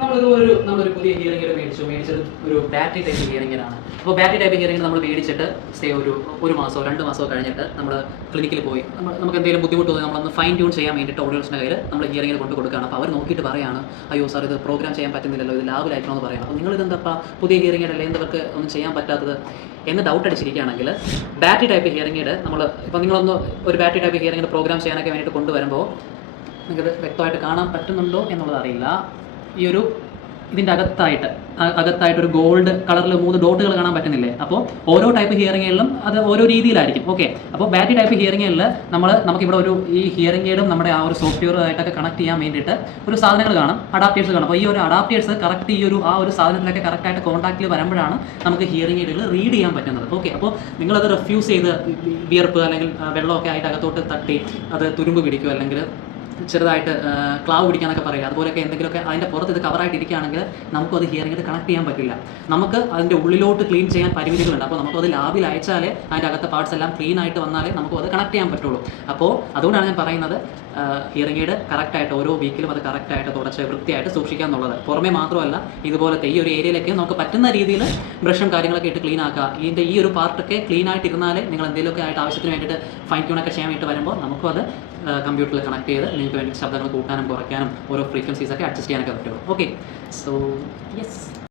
നമ്മളൊരു പുതിയ hearing aid മേടിച്ചത് ഒരു ബാറ്ററി ടൈപ്പ് ഹിയറിംഗ് എയ്ഡാണ്. അപ്പോൾ ബാറ്ററി ടൈപ്പ് ഹിയറിംഗ് നമ്മൾ മേടിച്ചിട്ട് ഒരു മാസമോ 2 മാസമോ കഴിഞ്ഞിട്ട് നമ്മൾ ക്ലിനിക്കിൽ പോയി നമുക്ക് എന്തെങ്കിലും ബുദ്ധിമുട്ട് തോന്നി നമ്മളൊന്ന് ഫൈൻ ട്യൂൺ ചെയ്യാൻ വേണ്ടിയിട്ട് ഓഡിയൻസിൻ്റെ കയ്യിൽ നമ്മൾ ഹിയറിംഗ് എയ്ഡ് കൊണ്ട് കൊടുക്കുകയാണ്. അപ്പോൾ അവർ നോക്കിയിട്ട് പറയുകയാണ്, അയ്യോ സാർ ഇത് പ്രോഗ്രാം ചെയ്യാൻ പറ്റുന്നില്ലല്ലോ, ഇത് ലാബിലായിക്കണമെന്ന് പറയണം. അപ്പോൾ നിങ്ങളിതെന്താ പുതിയ ഹിയറിംഗ് എയ്ഡ് അല്ലേ എന്തവർക്ക് ഒന്നും ചെയ്യാൻ പറ്റാത്തത് എന്ന് ഡൗട്ട് അടിച്ചിരിക്കുകയാണെങ്കിൽ ബാറ്ററി ടൈപ്പ് ഹിയറിംഗ് എയ്ഡ് ഇപ്പോൾ നിങ്ങളൊന്ന് ഒരു battery type hearing aid program ചെയ്യാനൊക്കെ വേണ്ടിയിട്ട് കൊണ്ടുവരുമ്പോൾ നിങ്ങൾക്ക് വ്യക്തമായിട്ട് കാണാൻ പറ്റുന്നുണ്ടോ എന്നുള്ളത് അറിയില്ല. ഇതിൻ്റെ അകത്തായിട്ടൊരു ഗോൾഡ് കളറിൽ 3 ഡോട്ടുകൾ കാണാൻ പറ്റുന്നില്ലേ? അപ്പോൾ ഓരോ ടൈപ്പ് ഹിയറിംഗ് എയ്ഡിലും അത് ഓരോ രീതിയിലായിരിക്കും. ഓക്കെ, അപ്പോൾ ബാറ്ററി ടൈപ്പ് ഹിയറിംഗ് എയ്ഡിൽ നമുക്കിവിടെ ഈ ഹിയറിംഗ് എയ്ഡും നമ്മുടെ ആ ഒരു സോഫ്റ്റ്വെയർ ആയിട്ടൊക്കെ കണക്ട് ചെയ്യാൻ വേണ്ടിയിട്ട് ഒരു സാധനങ്ങൾ കാണാം, അഡാപ്റ്റേഴ്സ് കാണാം. അപ്പോൾ ഈ ഒരു അഡാപ്റ്റേഴ്സ് കറക്റ്റ് ആ ഒരു സാധനത്തിലൊക്കെ കറക്റ്റായിട്ട് കോൺടാക്റ്റിൽ വരുമ്പോഴാണ് നമുക്ക് ഹിയറിംഗ് എയ്ഡുകൾ റീഡ് ചെയ്യാൻ പറ്റുന്നത്. ഓക്കെ, അപ്പോൾ നിങ്ങളത് റിഫ്യൂസ് ചെയ്ത് വിയർപ്പ് അല്ലെങ്കിൽ വെള്ളമൊക്കെ ആയിട്ട് അകത്തോട്ട് തട്ടി അത് തുരുമ്പ് പിടിക്കുക അല്ലെങ്കിൽ ചെറുതായിട്ട് ക്ലാവ് പിടിക്കാനൊക്കെ പറയുക, അതുപോലെയൊക്കെ എന്തെങ്കിലുമൊക്കെ അതിൻ്റെ പുറത്ത് ഇത് കവറായിട്ട് ഇരിക്കുകയാണെങ്കിൽ നമുക്കത് ഹിയറിംഗ് എയ്ഡ് കണക്ട് ചെയ്യാൻ പറ്റില്ല. നമുക്ക് അതിൻ്റെ ഉള്ളിലോട്ട് ക്ലീൻ ചെയ്യാൻ പരിമിതികളുണ്ട്. അപ്പോൾ നമുക്കത് ലാബിൽ അയച്ചാലേ അതിൻ്റെ അകത്തെ പാർട്സ് എല്ലാം ക്ലീൻ ആയിട്ട് വന്നാലേ നമുക്കത് കണക്ട് ചെയ്യാൻ പറ്റുള്ളൂ. അപ്പോൾ അതുകൊണ്ടാണ് ഞാൻ പറയുന്നത് ഹിയറിംഗ് എയ്ഡ് കറക്റ്റായിട്ട് ഓരോ വീക്കിലും അത് കറക്റ്റായിട്ട് തുടച്ച് വൃത്തിയായിട്ട് സൂക്ഷിക്കുക എന്നുള്ളത്. പുറമേ മാത്രമല്ല, ഇതുപോലത്തെ ഈ ഒരു ഏരിയയിലൊക്കെ നമുക്ക് പറ്റുന്ന രീതിയിൽ ബ്രഷും കാര്യങ്ങളൊക്കെ ഇട്ട് ക്ലീൻ ആക്കുക. ഇതിൻ്റെ ഈ ഒരു പാർട്ടൊക്കെ ക്ലീൻ ആയിട്ടിരുന്നാലേ നിങ്ങൾ എന്തെങ്കിലുമൊക്കെ ആയിട്ട് ആവശ്യത്തിന് വേണ്ടിയിട്ട് ഫൈൻ ട്യൂണൊക്കെ ചെയ്യാൻ വേണ്ടി വരുമ്പോൾ നമുക്കും അത് കമ്പ്യൂട്ടറിൽ കണക്ട് ചെയ്ത് നിങ്ങൾക്ക് വേണ്ടി ശബ്ദങ്ങൾ കൂട്ടാനും കുറയ്ക്കാനും ഓരോ ഫ്രീക്വൻസീസൊക്കെ അഡ്ജസ്റ്റ് ചെയ്യാനൊക്കെ പറ്റുള്ളൂ. Okay, so yes.